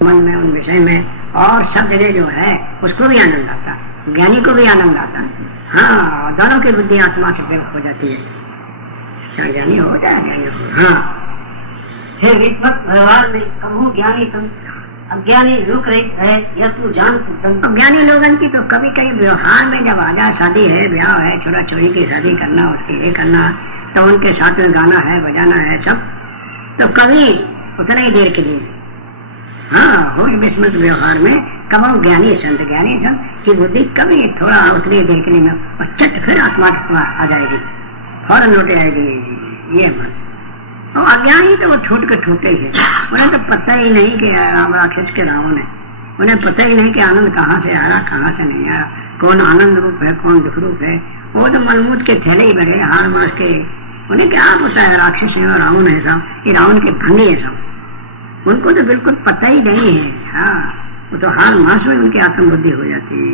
मन में, उन विषय में, और सब जगह जो है उसको भी आनंद आता, ज्ञानी को भी आनंद आता। हाँ, दोनों की बुद्धि आत्मा से प्रयोग हो जाती है, चाहे ज्ञानी हो चाहे ज्ञानी हो। हाँ, फिर विस्मत व्यवहार में कहूँ ज्ञानी तुम अज्ञानी रुक रही है या तू जान तुम। अज्ञानी लोगन की तो कभी कहीं व्यवहार में जब आ जाए, शादी है, ब्याह है, छोरा छोरी की शादी करना, उसके ये करना, तो उनके साथ में गाना है, बजाना है सब, तो कभी उतना ही देर के लिए, हाँ, हो विस्मृत व्यवहार में कब ज्ञानी संत की बुद्धि कभी थोड़ा उतनी देर के लिए में चट फिर आत्मा आ जाएगी, फौरन लौटे आएगी। ये मन और अज्ञानी तो वो छूट के छूटे थे, उन्हें तो पता ही नहीं कि राम राक्षस के रावण है, उन्हें पता ही नहीं कि आनंद कहाँ से आ रहा कहाँ से नहीं आ रहा, कौन आनंद रूप है कौन दुख रूप है। वो तो मनमूद के थैले ही बैठे हार मास के, उन्हें क्या पता है राक्षस है और रावण है सब, ये रावण के भंगी है सब, उनको तो बिल्कुल पता ही नहीं है। हाँ, वो तो हार मास में उनकी आत्मबुद्धि हो जाती है,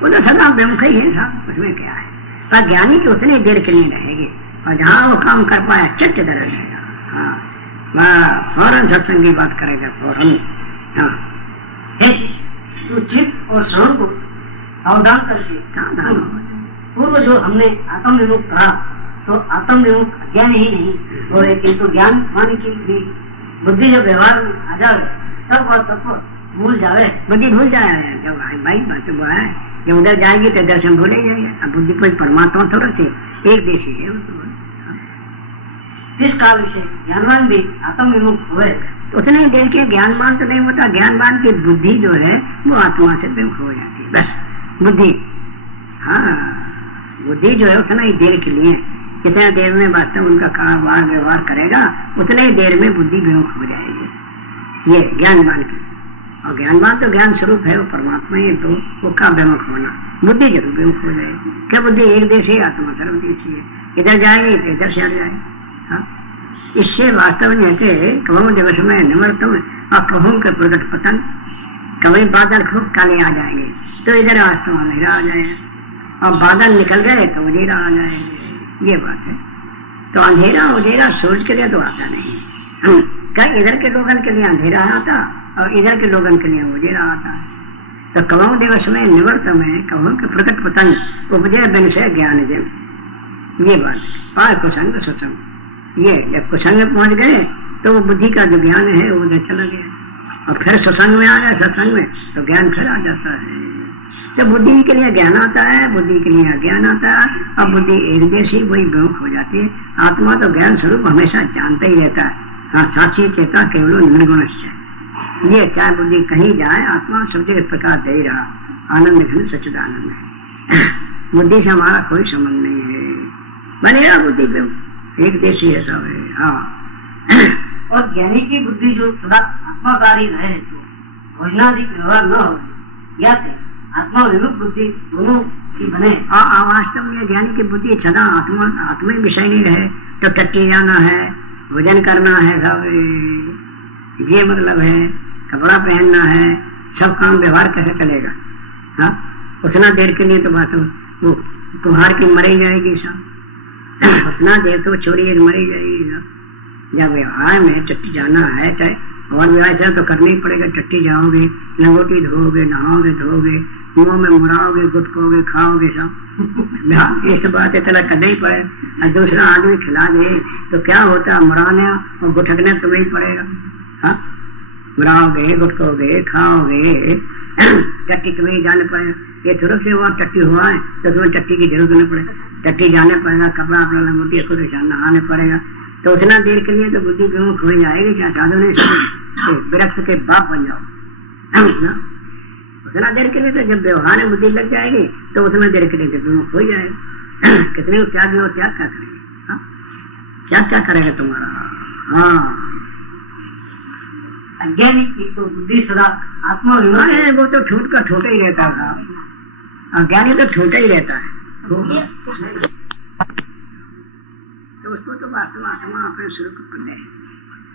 वो तो सदा विमुख ही है सब, उसमें क्या है। पर ज्ञानी की उतनी देर के लिए रहेगी, और जहाँ वो काम कर पाया चट दर्ज है। हाँ, फौरन सत्संग की बात करेगा फौरन। हाँ, तू चित्त और श्रवण को सावधान करके पूर्व जो हमने आत्म विमुख कहा, सो आत्म विमुख ज्ञान ही नहीं तो है, किंतु ज्ञान मान की भी बुद्धि जब व्यवहार में आ जाए तब और तब भूल जावे, बुद्धि भूल जाए। जब भाई बात वो है, जब उधर जाएगी तो दर्शन भूले जाएगा। अब बुद्धि कोई परमात्मा थोड़ा से एक देशी है, इस काल विषय ज्ञानवान भी आत्म विमुख हुए, उतने ही देर के ज्ञानवान तो नहीं होता, ज्ञानवान की बुद्धि जो है वो आत्मा से विमुख हो जाती है, बस बुद्धि। हाँ, बुद्धि जो है उतना ही देर के लिए, कितना देर में वास्तव उनका कारोबार व्यवहार करेगा, उतने ही देर में बुद्धि विमुख हो जाएगी, ये ज्ञानवान की। और ज्ञानवान तो ज्ञान स्वरूप है, वो परमात्मा है, तो वो का विमुख होना, बुद्धि जरूर विमुख हो जाएगी। क्या बुद्धि एक देशी, आत्मा सर्वदेशी है, इधर जाएगी तो इधर से हट जाएगी। हाँ? इससे वास्तव में कहूँ दिवस में निमरतम और कहूँ के प्रकट पतन, कभी बादल खूब काले आ जाएंगे तो इधर वास्तव अंधेरा आ जाएगा, और बादल निकल गए तो उधेरा आ जाएगा। ये बात है। तो अंधेरा उधेरा सूरज के लिए तो आता नहीं, कहीं इधर के लोगों के लिए अंधेरा आता और इधर के लोगों के लिए उधेरा आता है। तो कहूँ दिवस में निवर्त में कहूँ के प्रकट पतन उपजय बिन से ज्ञान जन, ये बात पार कुसंग सत्संग। ये जब कुसंग में पहुंच गए तो वो बुद्धि का जो ज्ञान है वो उधर चला गया, और फिर सत्संग में आ गए, सत्संग में तो ज्ञान फिर आ जाता है। तो बुद्धि के लिए ज्ञान आता है, बुद्धि के लिए अज्ञान आता है, और बुद्धि एक जैसी वही विमुख हो जाती है। आत्मा तो ज्ञान स्वरूप हमेशा जानता ही रहता है। हाँ, साक्षी चेता केवल निर्गुण, ये चाहे बुद्धि कहीं जाए आत्मा सब जगह प्रकाश दे रहा, आनंद घन सच्चिदानंद है। बुद्धि से हमारा कोई संबंध नहीं है, बनेगा बुद्धि पे एक देशी है सब है। हाँ, और ज्ञानी की बुद्धि जो सदा आत्माकारी रहे, तो भोजनादि व्यवहार न हो, या आत्मा विमुख बुद्धि दोनों की बने। वास्तव में ज्ञानी की बुद्धि सदा आत्मा विषय नहीं रहे, तो टट्टी जाना है, भोजन करना है, सब ये मतलब है, कपड़ा पहनना है, सब काम व्यवहार कैसे चलेगा। हाँ, उतना देर के लिए तो बात वो कुम्हार की मरी जाएगी सब, उतना देर तो छोड़ी मरी जाएगी सब। जब व्यवहार में टट्टी जाना है, चाहे और व्यवहार तो करना ही पड़ेगा। टट्टी जाओगे, लंगोटी धोगे, नहाओगे धोगे, मुंह में मुड़ाओगे, गुटकोगे, खाओगे सब ये सब बातें तरह करना ही पड़े। और दूसरा आदमी खिला दे तो क्या होता, मुड़ाने और गुटकने तुम्हें ही पड़ेगा। हाँ, मुड़ाओगे, गुटकोगे, खाओगे, टट्टी तुम्हें जाने पड़ेगा। ये तुरंत से वहाँ टट्टी हुआ है तो तुम्हें टट्टी की जरूरत नहीं पड़ेगा, टट्टी जाने पड़ेगा, कपड़ा अपना लंगोटी खुद नहाने पड़ेगा। तो उतना देर के लिए तो बुद्धि विमुख हो जाएगी। क्या साधु ने विरक्त के बाप बन जाओ, उतना देर के लिए तो जब व्यवहार में बुद्धि लग जाएगी तो उतना देर के लिए विमुख हो जाएगा। कितने को त्याग हो, त्याग क्या करेंगे, क्या क्या करेगा तुम्हारा। हाँ, अज्ञानी की तो बुद्धि सदा आत्मा विमुख, वो तो छूट का छोटा ही रहता था, अज्ञानी तो छोटा ही रहता है, तो उसको तो वास्तव आत्मा अपने स्वरूप कर है,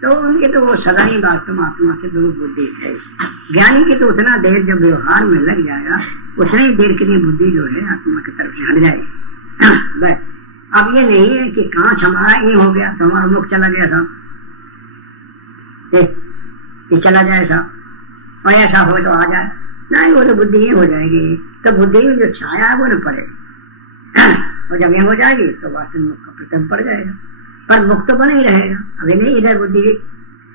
तो उनके तो वो सदा ही वास्तव आत्मा से दूर बुद्धि है। ज्ञानी की तो उतना देर जब व्यवहार में लग जाएगा उतना ही देर के लिए बुद्धि जो है आत्मा की तरफ से हट जाएगी। बस अब ये नहीं है कि कांच हमारा ये हो गया तो हमारा मुख चला गया साहब, ये चला जाए साहब, और ऐसा हो तो आ जाए, नहीं वो तो बुद्धि ही हो जाएगी। तो बुद्धि में जो छाया है वो न पड़ेगी, और जब ये हो जाएगी तो वास्तव में मुख का प्रतिबिंब पड़ जाएगा, पर मुख तो बना ही रहेगा। अभी नहीं इधर बुद्धि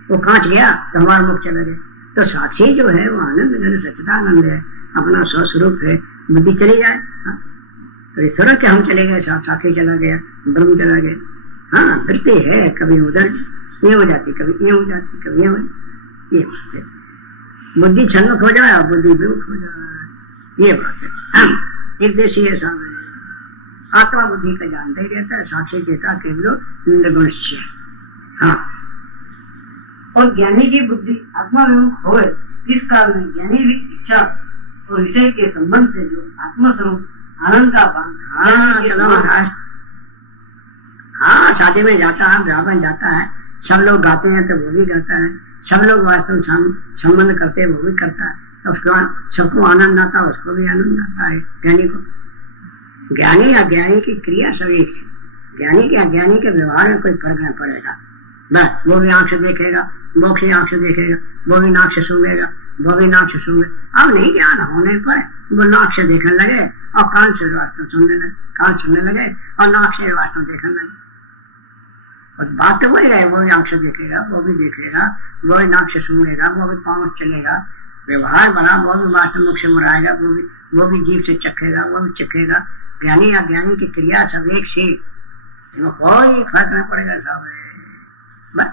वो कांच गया तो हमारा मुख चला गया। तो साक्षी जो है वो आनंद है, सच्चिदानंद है, अपना स्वस्वरूप है। बुद्धि चली जाए तो इस तरह के हम चले गए, साक्षी चला गया, ब्रह्म चला गया। हाँ वृत्ति है, कभी उधर ये हो जाती, कभी ये हो जाती, कभी ये हो जाती, ये बात है। बुद्धि छन्नक हो जाए और बुद्धि विमुख हो जाए, ये बात है। एक देशी ऐसा है, आत्मा बुद्धि का जानता ही रहता है, साक्षी चेता केवल निर्गुण। हाँ, और ज्ञानी की बुद्धि आत्मा विमुख हो, इस काल में ज्ञानी भी इच्छा और विषय के संबंध से जो आत्मस्वरूप आनंद का हाँ शादी में जाता है, ब्याह में जाता है, सब लोग गाते हैं तो वो भी गाता है, सब लोग वास्तव संबंध करते हैं वो भी करता है, तो उसको सबको आनंद आता है, उसको भी आनंद आता है ज्ञानी को। ज्ञानी अज्ञानी की क्रिया सब एक है, ज्ञानी के अज्ञानी के व्यवहार में कोई फर्क नहीं पड़ेगा। बस वो भी आंख से देखेगा, मोक्ष आंख से देखेगा, वो भी नाक से सुनेगा, वो भी नाक से सुने। अब नहीं ज्ञान होने पर वो नाक से देखने लगे और कान से वास्तव सुनने लगे, कान सुनने लगे और नाक से वास्तव देखने लगे। और बात तो वही है, वो भी आंख से देखेगा, वो भी देखेगा, वो भी नाक से सुनेगा, वो भी पाँव से चलेगा, व्यवहार बना, वो भी वास्तव मुख से मुराएगा, वो भी जीभ से चखेगा, वो भी चखेगा। ज्ञानी अज्ञानी की क्रिया सब एक से, कोई फर्क नहीं पड़ेगा सब। बस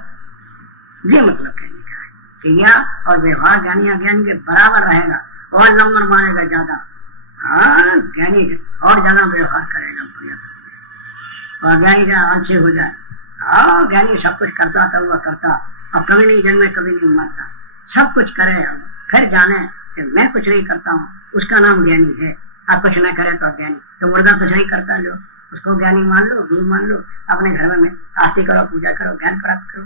ये मतलब कहने का है, क्रिया और व्यवहार ज्ञानी अज्ञानी के बराबर रहेगा, और नंबर मानेगा ज्यादा। हाँ ज्ञानी और ज्यादा व्यवहार करेगा, और अज्ञानी का आंसर हो जाए। हाँ ज्ञानी सब कुछ करता था, हुआ करता, और कभी नहीं जन्मे, कभी नहीं मरता, सब कुछ करे, फिर जाने कि मैं कुछ नहीं करता हूँ, उसका नाम ज्ञानी है। आप कुछ न करे तो अज्ञानी, तो मुर्दा कुछ नहीं करता जो, उसको ज्ञानी मान लो, गुरु मान लो, अपने घर में आरती करो, पूजा करो, ज्ञान प्राप्त करो।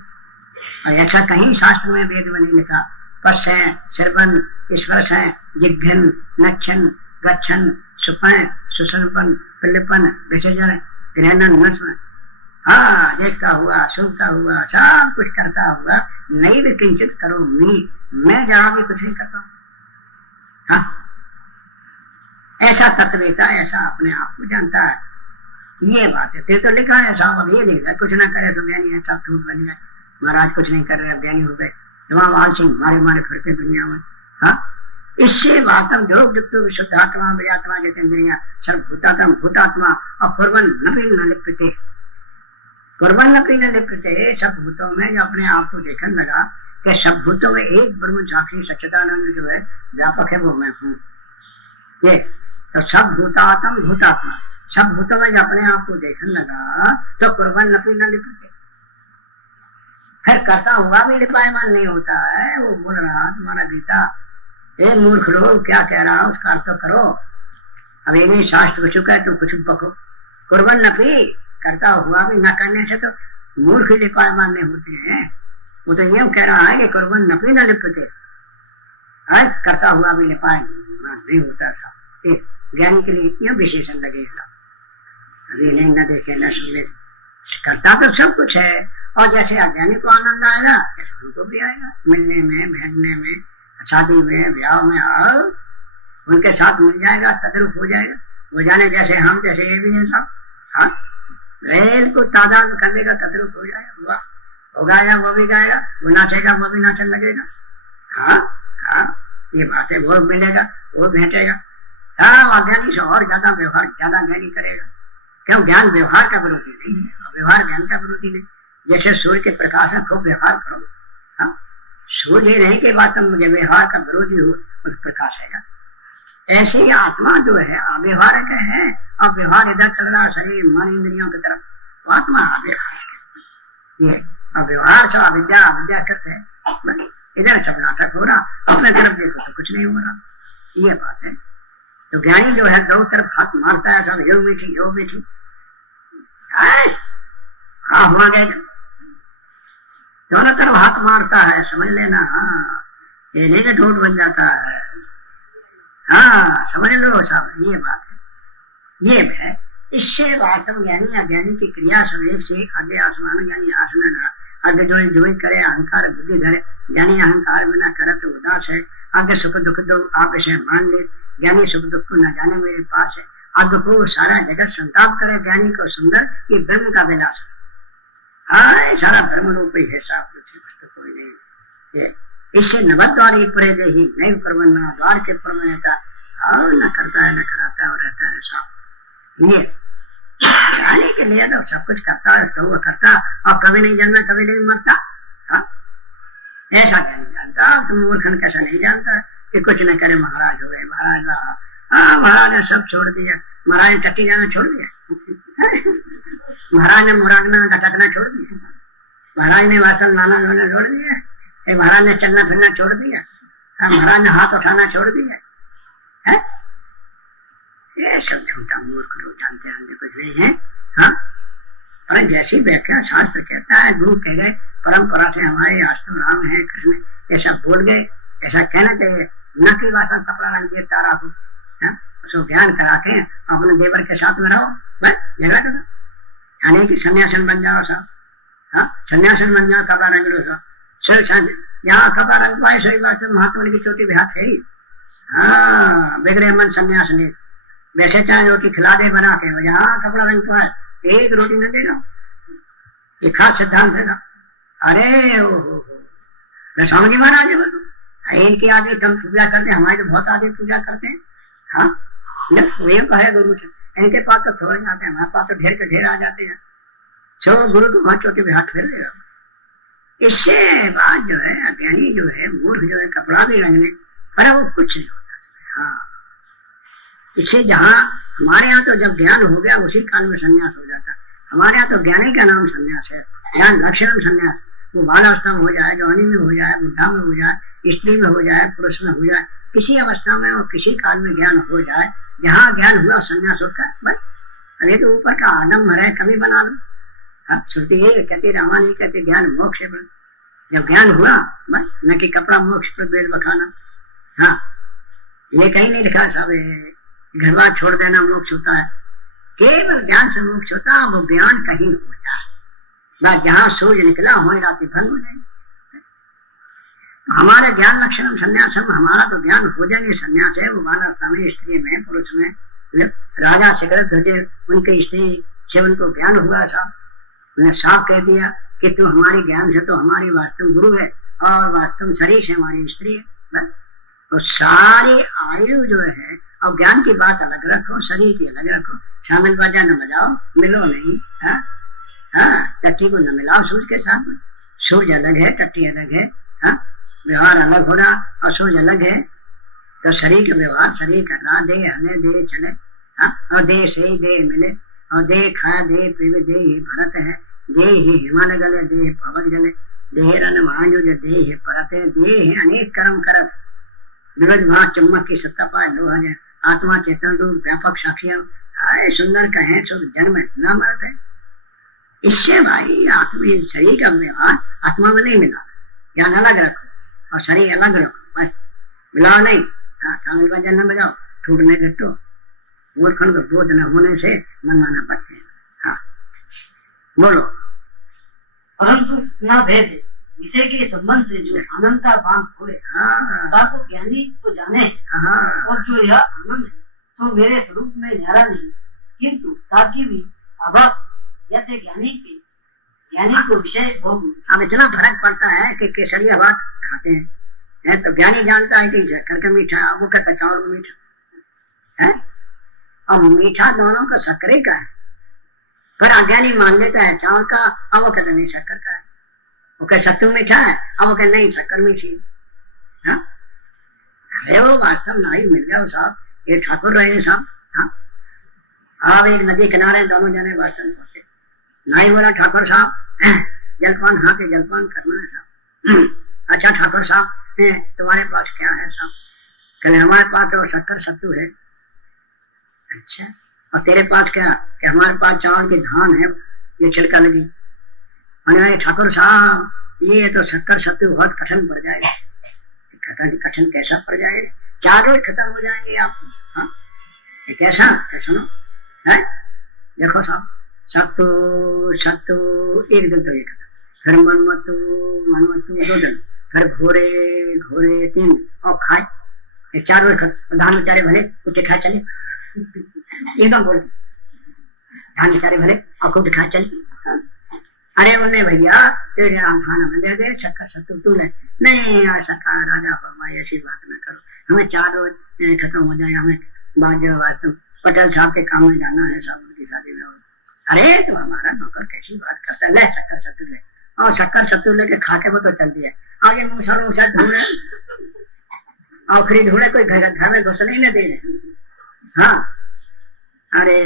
और ऐसा कहीं शास्त्र में वेद में नहीं लिखा। पश है, श्रवण, स्पर्श है, जिघ्न, नक्षन, गच्छन, सुपन, सुसर्पन, पिलिपन, विसर्जन, ग्रहणन, नस्म। हाँ देखता हुआ, सुनता हुआ, सब कुछ करता हुआ, नहीं भी किंचित करो मैं जहाँ भी कुछ नहीं करता हूँ। हाँ ऐसा तत्ववेता, ऐसा अपने आप को जानता है, ये बात है। फिर तो लिखा है साहब, अब ये लिखा है कुछ ना करे तो ज्ञानी है, सब झूठ बन गए, महाराज कुछ नहीं कर रहे अब ज्ञानी हो गए, जवाब आल सिंह मारे मारे फिरते दुनिया में। हाँ इससे वास्तव जो विशुद्धात्मा व्यात्मा जितेंद्रिया सर्वभूतात्मा भूतात्मा और कुर्बन नपी न लिप्यते, कुर्बन नपी न लिप्यते, सब भूतों में जो अपने आप को देखने लगा कि सब भूतों में एक ब्रह्म साक्षी सच्चिदानंद जो है व्यापक है, वो मैं हूँ। ये तो सब भूतात्म भूतात्मा, सब भूतों में जो अपने आप को देखने लगा तो कुर्बन नपी न लिप्यते, फिर करता हुआ भी लिपायमान नहीं होता है। वो बोल रहा तुम्हारा गीता, ए मूर्ख लोग क्या कह रहा है उसका अर्थ तो करो, अब ये नहीं शास्त्र कुछ है तो कुछ बको। कुर्बन नपी, करता हुआ भी न करने से तो मूर्ख ही लिपायमान नहीं होते हैं। वो तो ये कह रहा है कि कुर्बन नपी न लिपते, करता हुआ भी लिपायमान नहीं होता था। ज्ञानी के लिए क्यों विशेषण लगेगा, अभी नहीं न देखे न सुने, करता तो सब कुछ है। और जैसे अज्ञानी को आनंद आएगा ऐसे उनको भी आएगा, मिलने में, भेजने में, शादी में, ब्याह में, आओ उनके साथ मिल जाएगा, तद्रुप हो जाएगा। वो जाने जैसे हम जैसे ये भी है सब। हाँ रेल को तादाद कर देगा, तद्रुप हो जाएगा, वो गाएगा वो भी गाएगा, वो नाचेगा वो भी नाचने लगेगा। हाँ हाँ ये बात है, वो मिलेगा वो भेंटेगा। हाँ अज्ञानी से और ज्यादा व्यवहार ज्यादा ज्ञानी करेगा, क्यों ज्ञान व्यवहार का विरोधी नहीं है, व्यवहार ज्ञान का विरोधी नहीं। जैसे सूर्य के प्रकाश में खूब व्यवहार करो, हाँ सूर्य नहीं के बात मुझे व्यवहार का विरोधी हो उस प्रकाश है। ऐसे ही आत्मा जो है अव्यवहारिक है, और व्यवहार इधर चल रहा शरीर मन इंद्रियों की तरफ, तो आत्मा अव्यवहारिक है। अव्यवहार सब अविद्या, अविद्या करते है, इधर सब नाटक हो रहा, अपने तरफ देखो तो कुछ नहीं हो रहा, ये बात है। तो ज्ञानी जो है दो तरफ हाथ मारता है, सब यो मीठी यो मीठी, हाँ हुआ गए दोनों तरफ हाथ मारता है, समझ लेना। हाँ ये नहीं ढोट बन जाता है, हाँ समझ लो सब, ये बात है। ये है इससे वास्तव ज्ञानी अज्ञानी की क्रिया सवेग से आगे आसमान ज्ञानी आसमान आगे जो करे अहंकार बुद्धि धरे, ज्ञानी अहंकार बिना करे तो उदास है, आगे सुख दुख दो आप इसे मान ले, ज्ञानी सुख दुख को न जाने मेरे पास है। अब को सारा जगत संताप करे, ज्ञानी को सुंदर ये ब्रह्म का विलास है। सारा ब्रह्म रूप ही है, साफ वस्तु कोई नहीं। इससे नवद्वारी पुरे दे ही नहीं परवन्ना द्वार के परमता और न करता है न कराता और रहता है साफ। ये ज्ञानी के लिए तो सब कुछ करता है, तो वो करता और कभी नहीं जानना कभी नहीं मरता। हाँ ऐसा क्या नहीं जानता, तुम मूर्खन कैसा नहीं जानता कि कुछ न करे महाराज हो गए, महाराज ने सब छोड़ दिया, महाराज ने टट्टी जाना छोड़ दिया, महाराज ने मुरागना घटकना छोड़ दिया, महाराज ने वासन लाना धोना छोड़ दिया, महाराज ने चलना फिरना छोड़ दिया, महाराज ने हाथ उठाना छोड़ दिया है। ये सब झूठा मूर्ख लोग जानते हैं, कुछ नहीं है। हाँ पर जैसी व्याख्या शास्त्र कहता है, गुरु कह गए परंपरा से हमारे आश्रम राम है कृष्ण ऐसा बोल गए, ऐसा कहना चाहिए। न की वासन कपड़ा रंग देता रहो, उसको ज्ञान करा के अपने देवर के साथ में रहो, बस झगड़ा करो, यानी कि सन्यासन बन जाओ साहब। हाँ सन्यासन बन जाओ, कपड़ा रंग लो साहब, यहाँ कपड़ा रंग पाए सही बात है, महात्मा की चोटी भी हाथ है ही। हाँ बिगड़े मन सन्यास ले, वैसे चाहे रोटी खिला दे बना के, यहाँ कपड़ा रंग पाए एक रोटी न दे दो, ये खास सिद्धांत है ना। अरे ओहो स्वामी जी महाराज है, इनकी आदमी कम पूजा करते, हमारे तो बहुत आदमी पूजा करते हैं। हाँ वही कहे गुरु से, इनके पास तो थोड़े आते हैं, हमारे पास तो ढेर के ढेर आ जाते हैं। सो गुरु को वहां चोटी पे हाथ फेर देगा। इससे बात जो है अज्ञानी जो है मूर्ख जो है कपड़ा भी रंगने पर वो कुछ नहीं होता। हाँ इससे जहाँ हमारे यहाँ तो जब ज्ञान हो गया उसी काल में संन्यास हो जाता। हमारे यहाँ तो ज्ञानी का नाम संन्यास है, ज्ञान लक्षण संन्यास। वो बालावस्था में हो जाए, जवानी में हो जाए, बुढ़ा में हो जाए, स्त्री में हो जाए, पुरुष में हो जाए, किसी अवस्था में और किसी काल में ज्ञान हो जाए, जहाँ ज्ञान हुआ संन्यास होता है बस। अरे तो ऊपर का आदम है कभी बना लो। हाँ श्रुति ये कहती, रामा नहीं कहती ज्ञान मोक्ष है। जब ज्ञान हुआ बस, न कि कपड़ा मोक्ष पर बेल बखाना। हाँ ये कहीं नहीं लिखा साहब घर बार छोड़ देना मोक्ष होता है, केवल ज्ञान से मोक्ष होता है। वो ज्ञान कहीं हो जाए बस, जहाँ सूर्य निकला वही रात्रि भंग हो जाएगी। हमारे ज्ञान लक्षणम संन्यासम, हमारा तो ज्ञान हो जाएंगे संन्यास है। वो बालावस्था में, स्त्री में, पुरुष में, राजा सिगरेट ध्वजे उनके स्त्री से उनको ज्ञान हुआ साहब, उन्हें साफ कह दिया कि तू हमारे ज्ञान से तो हमारी वास्तव गुरु है और वास्तव शरीर से हमारी स्त्री है बस। तो सारी आयु जो है, और ज्ञान की बात अलग रखो, शरीर की अलग रखो। शामिल बजा न बजाओ, मिलो नहीं। हाँ हाँ टट्टी को न मिलाओ सूर्य के साथ में, सूर्य अलग है, टट्टी अलग है। हाँ व्यवहार अलग हो रहा और सूर्य अलग है। तो शरीर का व्यवहार शरीर कर रहा, दे हमें दे चले। हाँ और देह से ही देह मिले, और देह खाए देह पीवे दे ही भरत है, दे ही हिमालय गले दे पवन जले, देह रन महाजु दे ही परत है, दे ही अनेक कर्म करत, विविध भाग चम्मक की सत्ता पाए लोहा है, आत्मा चेतन रूप व्यापक साक्षी आए सुंदर कहे सो जन्म न मरत है। इससे भाई आत्मा शरीर का व्यवहार आत्मा में नहीं मिला, ज्ञान अलग रखो और शरीर अलग रखो बस, मिलाओ नहीं। हाँ शामिल बजन न बजाओ, टूटने घटो, मूर्खन को बोध न होने से मनमाना पड़ते हैं। हाँ बोलो। परंतु न भेद विषय के संबंध से जो आनंद का भान हुए, तो ज्ञानी तो जाने। और जो यह आनंद है तो मेरे स्वरूप में न्यारा नहीं, किंतु ताकि भी अभाव जैसे ज्ञानी को विषय भोग। अब इतना फर्क पड़ता है कि केसरिया भात खाते हैं तो ज्ञानी जानता है कि शक्कर का मीठा, वो कहता चावल का मीठा है। अब मीठा दोनों का शक्कर का है, पर अज्ञानी मान लेता है चावल का, अब वो कहता नहीं शक्कर का है। वो कह सत्तू मीठा है, अब वो कह नहीं शक्कर मीठी। हाँ अरे वो वास्तव नाई मिल गया साहब, ये ठाकुर रहे साहब। हाँ आप एक नदी किनारे दोनों जने वास्तव पहुंचे, नाई बोला ठाकुर साहब जलपान, हाँ के जलपान करना है साहब। अच्छा ठाकुर साहब तुम्हारे पास क्या है साहब? कहले हमारे पास तो शक्कर सत्तू है। अच्छा और तेरे पास क्या? कि हमारे पास चावल की धान है, ये छिड़का लगी। ठाकुर साहब ये तो शक्कर सत्तू बहुत कठिन पड़ जाएगा। कठिन कैसा पड़ जाएगा? 4 रोज खत्म हो जाएंगे आप। हाँ ये कैसा है सुनो है, देखो साहब सत्तू सत्तू एक दिन तो ये खत्म, फिर मनमत्तू 2 दिन, फिर घोड़े घोड़े 3 और खाए, ये 4 रोज धान बेचारे भले कुछ खाए चले, एकदम बोल धान बेचारे भले और कुछ खाए चले। अरे उन्हें भैया तेरे नाम खाना में दे दे, शक्कर सत्तू तू ले। नहीं यार सरकार राजा हमारी ऐसी बात ना करो, हमें 4 रोज खत्म हो जाए, हमें बात पटेल साहब के काम में जाना है, साहब की शादी में। अरे तो हमारा नौकर कैसी बात करता है, ले शक्कर सत्तू ले। और शक्कर सत्तू लेके खा के वो तो चल दिया, आगे मूसा ढूंढे आखिरी ढूंढे, कोई घर में घुस नहीं दे रहे। हाँ अरे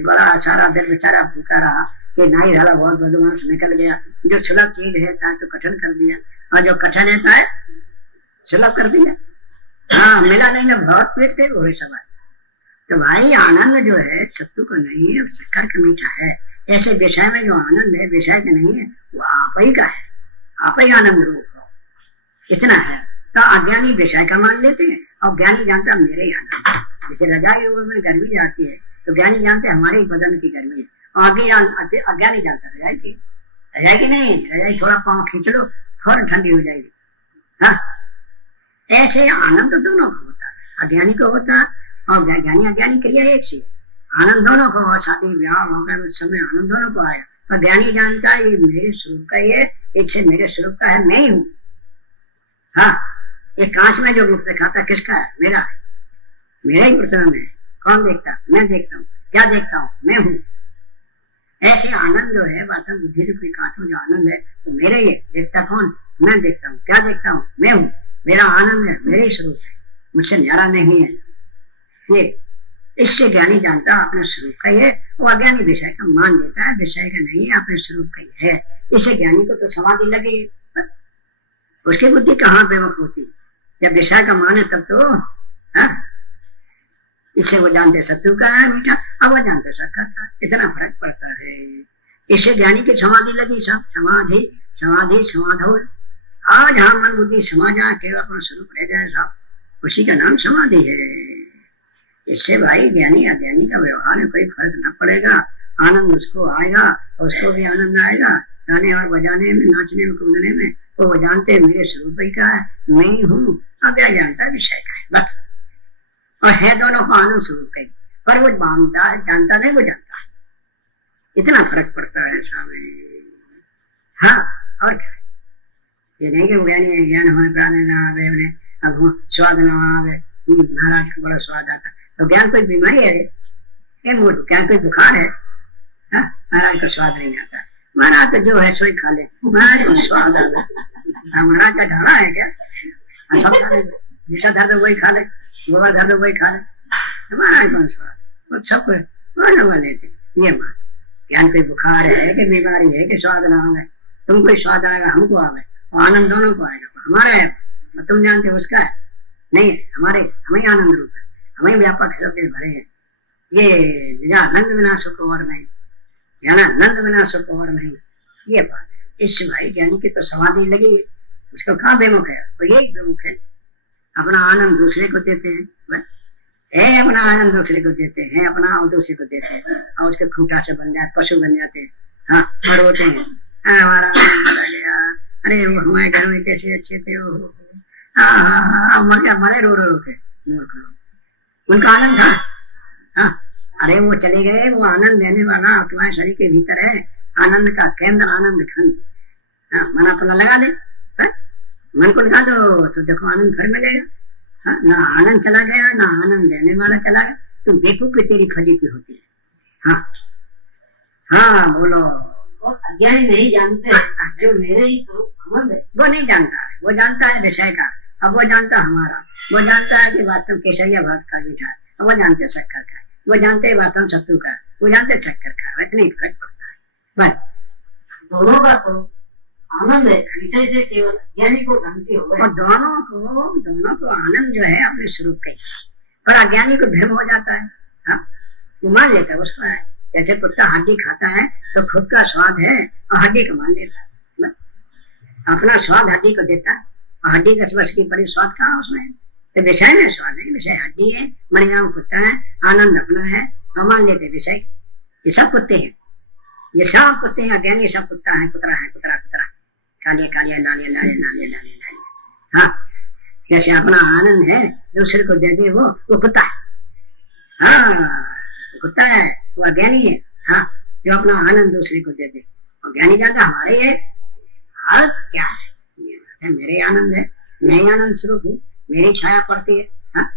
बड़ा सारा दिल बेचारा भूखा रहा कि नाई ढाला बहुत बदमाश निकल गया, जो सुलभ चीज है चाहे तो कठिन कर दिया, और जो कठिन है चाहे सुलभ कर दिया। हाँ मिला नहीं ना, बहुत पेट पे घोड़े सवार। तो भाई आनंद जो है सत्तू को नहीं है, शक्कर का मीठा है। ऐसे विषय में जो आनंद है विषय का नहीं है, वो आप ही का है, आप ही आनंद रूप हो, इतना है। तो अज्ञानी विषय का मान लेते हैं और ज्ञानी जानता मेरे ही आनंद। जैसे रजाई में गर्मी जाती है तो ज्ञानी जानते हमारे ही बदन की गर्मी है, और अज्ञानी जानता रजाई की नहीं, रजाई थोड़ा पाँव खींच लो फौरन ठंडी हो जाएगी। हाँ ऐसे आनंद दोनों को होता है, अज्ञानी को होता और ज्ञानी अज्ञानी के लिए एक से आनंद दोनों को, और शादी ब्याह होगा उस समय आनंद दोनों को आया। और ज्ञानी जानता है ये मेरे स्वरूप का, ये एक से मेरे स्वरूप का है, मैं ही हूँ। हाँ ये कांच में जो रूप दिखाता किसका है, मेरा है, मेरा ही प्रतिबिंब है। कौन देखता, मैं देखता हूँ। क्या देखता हूँ, मैं हूँ। ऐसे आनंद जो है वास्तव बुद्धि रूपी कांच में जो आनंद है वो मेरे ही है। देखता कौन, मैं देखता हूँ। क्या देखता हूँ, मैं हूँ, मेरा आनंद है, मेरे ही स्वरूप है, मुझसे न्यारा नहीं है। ये इससे ज्ञानी जानता अपने स्वरूप का ये, वो अज्ञानी विषय का मान लेता है, विषय का नहीं है, अपने स्वरूप का ही है। इससे ज्ञानी को तो समाधि लगी, उसकी बुद्धि कहाँ बेवक होती, जब विषय का मान है तब तो। हाँ इससे वो जानते सत्तू का है मीठा, अब वो जानते शक्कर का, इतना फर्क पड़ता है। इससे ज्ञानी की समाधि लगी, सब समाधि समाधि समाधो। आज हाँ मन बुद्धि समा जाए, केवल अपना स्वरूप रह जाए साहब, उसी का नाम समाधि है। इससे भाई ज्ञानी अज्ञानी का व्यवहार में कोई फर्क न पड़ेगा, आनंद उसको आएगा और उसको भी आनंद आएगा, गाने और बजाने में, नाचने में, कूदने में। वो जानते मेरे स्वरूप ही का है, मैं ही हूँ। अज्ञा जानता विषय का है बस, और है दोनों को आनंद स्वरूप का ही, पर वो मानता है, जानता नहीं, वो जानता है। इतना फर्क पड़ता है सामने। हाँ और क्या, ये नहीं कि ज्ञानी ज्ञान हो प्राण न आवे, उन्हें अब स्वाद न आवे, महाराज को बड़ा स्वाद आता। तो ज्ञान कोई बीमारी है, क्या कोई बुखार है? महाराज को स्वाद नहीं आता, महाराज तो जो है सोई खा ले, महाराज को स्वाद आ गया। महाराज का ढाड़ा है क्या? सब खा ले, जिसका दर्द वही खा ले, गोवा दर्द वही खा ले, महाराज कौन स्वाद, सब वाले थे। ये मान ज्ञान कोई बुखार है कि बीमारी है कि स्वाद ना आवे, तुमको स्वाद आएगा, हमको आवे, और आनंद दोनों को आएगा। हमारा है तुम जानते हो उसका है नहीं, हमारे हमें आनंद रूप है, हमें व्यापक हृदय भरे हैं। ये नंद बिना सुख और नहीं, नंद बिना सुख और नहीं, ये बात है। इससे भाई ज्ञानी की तो समाधि लगी, उसको कहाँ बेमुख है, तो यही बेमुख है, अपना आनंद दूसरे को देते हैं, है अपना आनंद दूसरे को देते हैं, अपना दूसरे को देते हैं, और उसके खूंटा से बन जाते, पशु बन जाते हैं। हाँ और रोते हैं, हमारा आनंद मर गया, अरे वो हमारे घर में कैसे अच्छे थे, मरे रो रो के, उनका आनंद था। हाँ अरे वो चले गए, वो आनंद देने वाला तुम्हारे शरीर के भीतर है, आनंद का केंद्र, आनंद खंड। हाँ मन अपना लगा दे, मन को लगा दो तो देखो आनंद फिर मिलेगा। हाँ ना आनंद चला गया, ना आनंद देने वाला चला गया, तो देखो कि तेरी फजीती होती है। हाँ हाँ बोलो। और अज्ञानी नहीं जानते जो मेरे ही स्वरूप आनंद है, वो नहीं जानता, वो जानता है विषय का, अब वो जानता हमारा, वो जानता है कि वास्तव केसरिया भात का मीठा है, वो जानते शक्कर का, वो जानते वास्तव सत्तू का, वो जानते शक्कर का, इतना ही फर्क पड़ता है बस। दोनों का स्वरूप आनंद है, विषय से केवल अज्ञानी को भ्रांति हो गई। और दोनों को आनंद जो है अपने स्वरूप का, पर अज्ञानी को भ्रम हो जाता है। हाँ वो मान लेता है उसका है, जैसे कुत्ता हड्डी खाता है तो खुद का स्वाद है और हड्डी को मान लेता है, अपना स्वाद हड्डी को देता है, और हड्डी का सबसे बड़ी स्वाद कहाँ उसमें, तो विषय में स्वाद है, विषय हड्डी है, मणिराम कुत्ता है, आनंद अपना है, और मान लेते विषय। ये सब कुत्ते हैं, ये सब कुत्ते हैं, अज्ञानी सब कुत्ता है, कुतरा है, कुतरा कुतरा, कालिया कालिया, लालिया लालिया, लालिया लालिया लालिया। हाँ, जैसे अपना आनंद है दूसरे को दे दे वो कुत्ता है। हाँ, कुत्ता है, वो अज्ञानी है। हाँ, जो अपना आनंद दूसरे को दे दे, अज्ञानी जाता हमारे है। हर क्या है, मेरे आनंद है, मैं आनंद स्वरूप हूँ, मेरी छाया पड़ती है। हाँ?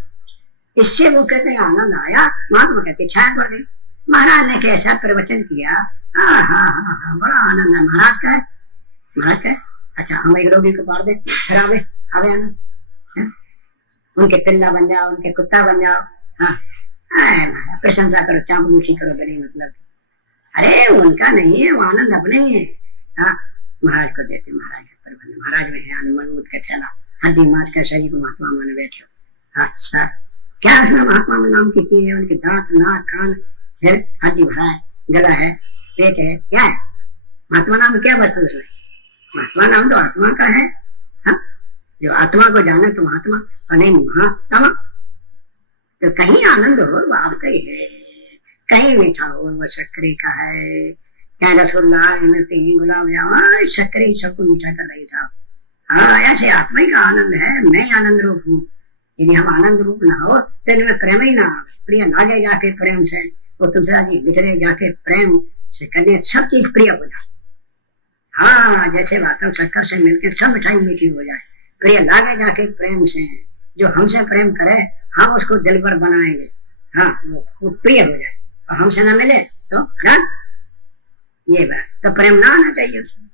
इससे वो कहते हैं आनंद आया, महात्मा कहते छाया पड़ गई। महाराज ने कैसा प्रवचन किया, हाँ हाँ हाँ हाँ, बड़ा आनंद है। महाराज का है, महाराज का है। अच्छा, हम एक रोगी को पार दे, फिर आवे आनंद, उनके पिल्ला बन जाओ, उनके कुत्ता बन जाओ। हाँ, प्रशंसा करो, चापलूसी करो, बड़ी मतलब। अरे उनका नहीं है, वो आनंद अपने ही है। हाँ, महाराज को देते, महाराज का प्रबंध, महाराज में है अनुमत का ठेला, हड्डी मांस का शरीर को महात्मा माने बैठो। हाँ, क्या उसमें महात्मा में नाम की चीज है? उनके दांत, नाक, कान, फिर हड्डी भरा है, गला है, पेट है, क्या है? महात्मा नाम क्या वस्तु उसमें? महात्मा नाम तो आत्मा का है। हाँ? जो आत्मा को जाने तो महात्मा, और नहीं महात्मा। तो कहीं आनंद हो वो आपका ही है, कहीं मीठा हो वो शक्करे का है, क्या रसगुल्ला, इमरती, गुलाब जामुन, शक्करे सबको मीठा कर रही साहब। हाँ, ऐसे आत्मा ही का आनंद है, मैं आनंद रूप हूँ। यदि हम आनंद रूप ना हो तो इनमें प्रेम ही ना हो। प्रिय लागे जाके प्रेम से, वो तुलसीदास जी लिख रहे जाके प्रेम से करने सब चीज प्रिय हो जाए। हाँ, जैसे वास्तव शक्कर से मिलकर सब मिठाई मीठी हो जाए। प्रिय लागे जाके प्रेम से, जो हमसे प्रेम करे हम उसको दिल पर बनाएंगे। हाँ, वो प्रिय हो जाए, और हमसे ना मिले तो रन, ये बात तो प्रेम ना आना चाहिए उसमें।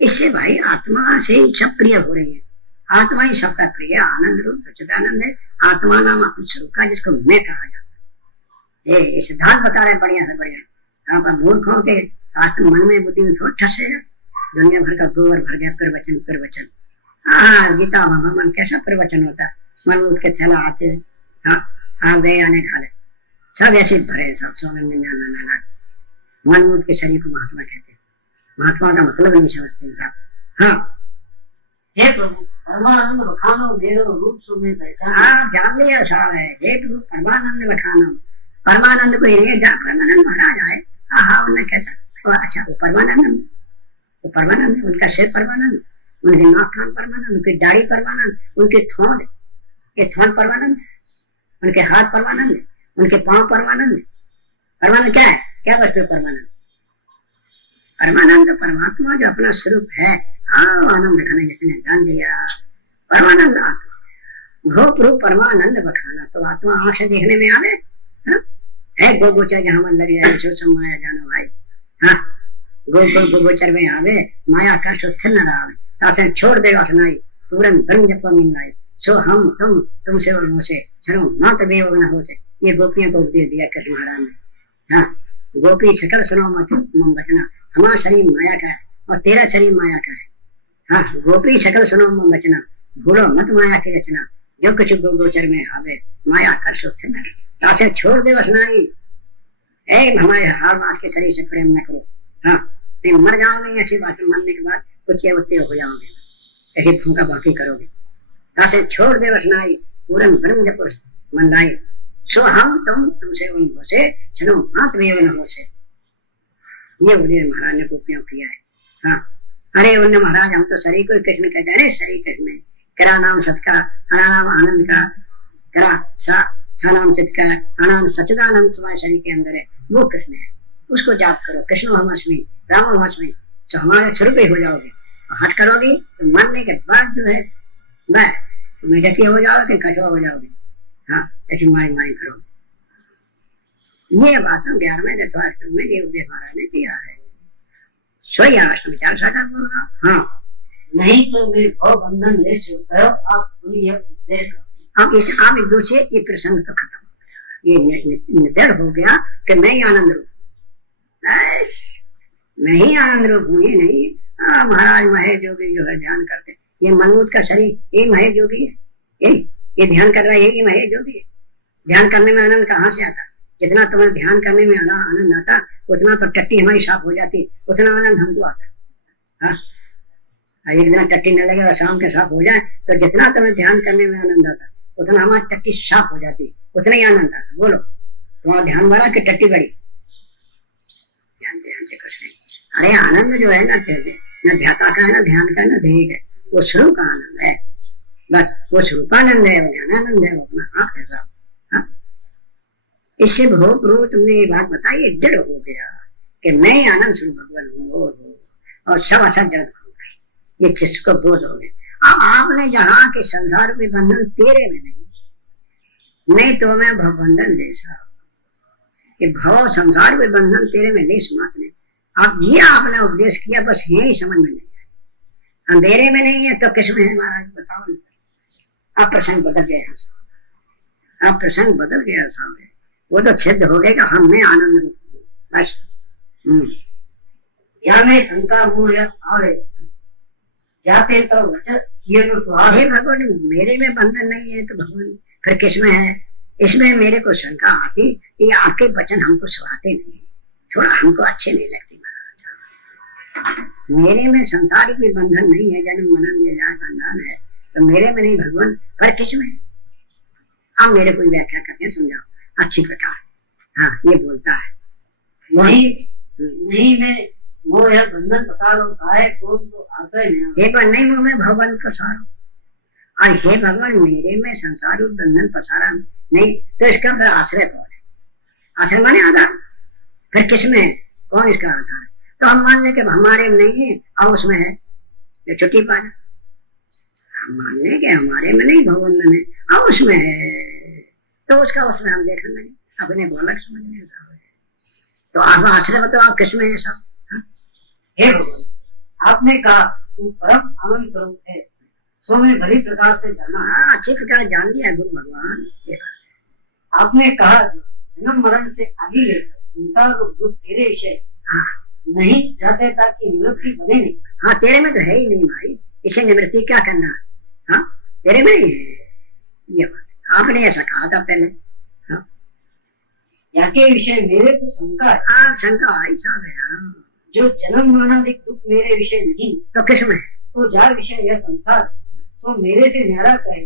इससे भाई आत्मा से ही सब प्रिय हो रही है। आत्मा ही सबका प्रिय आनंद रूप सच्चिदानंद है। आत्मा नाम अपने स्वरूप का, जिसको मैं कहा जाता है। ये सिद्धांत बता रहे बढ़िया से बढ़िया। आप मूर्खों के शास्त्र मन में बुद्धि में थोड़ा ठसेगा। दुनिया भर का गोबर भर गया प्रवचन प्रवचन। हाँ, गीता भगवान कैसा प्रवचन होता है। मन उठ के थैला आते, हाँ आ गए आने खाले, सब ऐसे भरे, सब सोना मन उठ के शरीर को महात्मा कहते हैं। महात्मा का मतलब नहीं समझते साहब। हाँ, हे प्रभु परमानंद बखानो मेरो रूप सो में पहचान। हाँ, जान लिया साहब है। हे प्रभु परमानंद बखानो, परमानंद को ये जा परमानंद महाराज आए। हाँ, उन्होंने कैसा, अच्छा वो परमानंद, वो परमानंद, उनका सिर परमानंद, उनके नाक कान परमानंद, उनकी दाढ़ी परमानंद, उनके थोड़, ये थोड़ परमानंद, उनके हाथ परमानंद, उनके पांव परमानंद। परमानंद क्या है? क्या वस्तु परमानंद? परमानंद परमात्मा जो अपना स्वरूप है। हाँ, आनंद बखाना जिसने जान लिया, परमानंद आत्मा रूप रूप परमानंद बखाना। तो आत्मा आंख से देखने में आवे है, गो गोचर जहाँ मन लगी है सो सब माया जानो भाई। हाँ, गो गोचर में आवे, माया का स्थिर न आवे, तासे छोड़ दे वासनाई, पूरन ब्रह्म जप मिलाई, सो हम तुमसे और मुझसे चलो मात बेव न हो से। ये गोपियों को उपदेश दिया कृष्ण महाराज ने। हाँ, गोपी सकल सुनो मत मम बचना, हमारा शरीर माया का है और तेरा शरीर माया का है। हाँ, गोपी सकल सुनो मम बचना, भूलो मत माया की रचना, जो कुछ गोचर में आवे माया कर सोते न, तासे छोड़ दे वसनाई। हमारे हार मास के शरीर से प्रेम न करो। हाँ, नहीं मर जाओगे ऐसी बात मानने के बाद कुछ हो जाओगे, ऐसी फूका बाकी करोगे। तासे छोड़ दे वसनाई, पूरन ब्रह्म जप मन लाई, सो हम तुमसे उन से चलो हाथ में न हो से। ये उदय महाराज ने गोपियों किया है। हाँ, अरे उन्हें महाराज हम तो शरीर को कृष्ण कहते हैं। शरीर कृष्ण करा नाम सत का, अना नाम आनंद का, करा सा नाम चित का, अनाम सच्चिदानंद तुम्हारे शरीर के अंदर है, वो कृष्ण है। उसको जाप करो, कृष्ण हम अस्मि राम हम अस्मि, तो हमारे स्वरूप ही हो जाओगे। हट करोगी तो मरने के बाद जो है मैं तुम्हें जैसे हो जाओगे, कठोर हो जाओगे। हाँ, ऐसी मारी करो। ये बात 11वें अष्टम में ये उदय महाराज ने किया है। सोया अष्टम विचार साकार बोल रहा। हाँ, नहीं तो मेरे भव बंधन ले से उतरो, आप ये उपदेश अब इस आप एक दूसरे ये प्रसंग तो खत्म हो गया। ये निर्दय हो गया कि मैं ही आनंद रूप, मैं ही आनंद रूप हूँ। ये नहीं महाराज महेश जोगी जो है ध्यान करते, ये मनोज का शरीर ये महेश जोगी है, ये ध्यान कर रहा है, ये महेश जोगी है। ध्यान करने में आनंद कहाँ से आता? जितना तुम्हें ध्यान करने में आनंद आता, उतना तो टट्टी हमारी साफ हो जाती, उतना आनंद हमको आता। हाँ, एक दिन टट्टी न लगे और शाम के साफ हो जाए तो जितना तुम्हें ध्यान करने में आनंद आता, उतना हमारी टट्टी साफ हो जाती, उतना ही आनंद आता। बोलो, तुम्हारा ध्यान बढ़ा कि टट्टी बढ़ी? ध्यान से कुछ नहीं। अरे आनंद जो है ना ध्याता का है, ना ध्यान का, ना ध्येय का, वो स्वरूप का आनंद है, बस वो स्वरूपानंद है, वो ज्ञानानंद है, वो अपना आप है सब। हाँ? इससे भोग रो तुमने ये बात बताई, ये दृढ़ हो गया कि मैं आनंद स्वरूप भगवान हूँ और सब असत जगत हूँ, ये जिसको बोध हो गया। अब आपने जहाँ के संसार में बंधन तेरे में नहीं तो मैं भवबंधन ले सा कि भव संसार में बंधन तेरे में ले समाप्त नहीं। अब ये आपने उपदेश किया, बस यही समझ में नहीं है। अंधेरे में नहीं है तो किसमें है महाराज बताओ। अब प्रसंग बदल गया, अब प्रसंग बदल गया सामने, वो तो सिद्ध हो गया कि हम में आनंद रूप बस। या में शंका मोह आवे जाते तो ये तो हे भगवान मेरे में बंधन नहीं है तो भगवान फिर किसमें है? इसमें मेरे को शंका आती, ये आपके वचन हमको सुहाते नहीं, थोड़ा हमको अच्छे नहीं लगते महाराज। मेरे में संसार में बंधन नहीं है, जन्म मरण ये जात बंधन है तो मेरे में नहीं भगवान, पर किसमें? आप मेरे को व्याख्या करके समझाओ अच्छी प्रकार। हाँ ये बोलता है नहीं मैं वो है बंधन पसारो काहे कौन तो आता ही नहीं। एक बार नहीं मुँह में भगवान पसारो, और हे भगवान मेरे में संसार बंधन पसारा नहीं तो इसका फिर आश्रय कौन है? आश्रय माने आधार, फिर किसमें कौन इसका आधार? तो हम मान लें कि हमारे में नहीं है और उसमें है, ये छुट्टी पाया। हम मान लें कि हमारे में नहीं भगवान है और उसमें है, तो उसका उसमें हम देखा नहीं, अपने को अलग समझ में आता है। तो आप आश्रय बताओ आप किसमें है सब? हे भगवान आपने कहा तू परम आनंद स्वरूप है, सो मैं भली प्रकार से जाना। अच्छी प्रकार जान लिया गुरु भगवान। आपने कहा जन्म मरण से आगे संसार दुख तेरे विषय नहीं चाहते ताकि निवृत्ति बने नहीं। हाँ तेरे में तो है ही नहीं भाई, इसे निवृत्ति क्या करना? हाँ तेरे में ही है ये बात, आपने ऐसा कहा था पहले। हाँ याके विषय मेरे को शंका है। हाँ शंका ऐसा है, जो जन्म मरणाधिक दुख मेरे विषय नहीं तो किसमें? तो जार विषय है संसार, सो मेरे से न्यारा कहे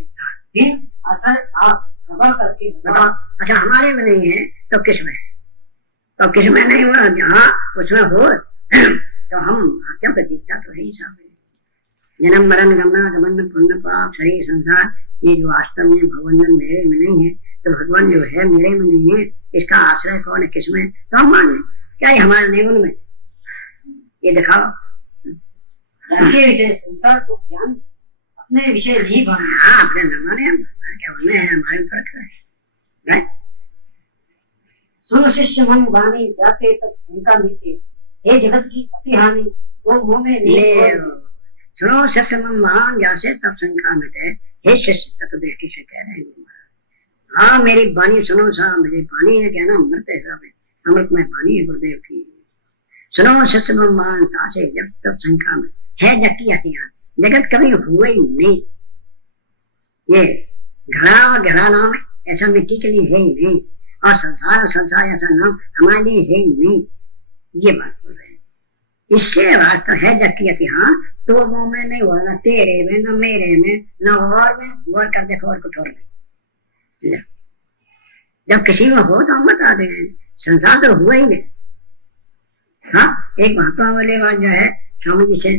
फिर आता आप कृपा करके बताओ। अच्छा हमारे में नहीं है तो किसमें? तो किसमें नहीं हुआ? जहाँ उसमें हो तो हम क्यों दीक्षा तो है ही सामने। जन्म मरण गमना गमन पुण्य पाप शरीर संसार ये जो वास्तव में भगवान मेरे में नहीं है तो भगवान जो है मेरे में नहीं है, इसका आश्रय कौन है किसमें? तो हम मान लें क्या ये हमारे नहीं उनमें, ये दिखाओ। विषय संसार को ज्ञान अपने विषय नहीं बना। हाँ अपने न माने हम क्या होने हैं, हमारे ऊपर है। सुन शिष्य मन वाणी जाते तक उनका मिटे, हे जगत की अति हानि वो मुंह में नहीं। सुनो शिष्य मन मान जैसे तब शंका मिटे, हे शिष्य तत्व दृष्टि से कह रहे हैं। हाँ मेरी वाणी सुनो सा, मेरी वाणी है क्या ना अमृत है सब, अमृत में वाणी है गुरुदेव की। सुनो शिष्य मन मान से जब तब शंका में है जग की अति हानि, जगत कभी हुआ ही नहीं। ये घड़ा और गहरा नाम ऐसा मिट्टी के लिए है ही नहीं, और संसार और संसार ऐसा नाम हमारे लिए है ही नहीं, ये बात बोल रहे हैं। इससे वास्तव है जग की अति हाँ तो वो में नहीं हो, न तेरे में न मेरे में न और में, गौर कर देखो और कुछ और नहीं। जब किसी में हो तो हम बता दें, संसार तो हुआ ही नहीं। हाँ एक महात्मा वाले बात जो है स्वामी जी से,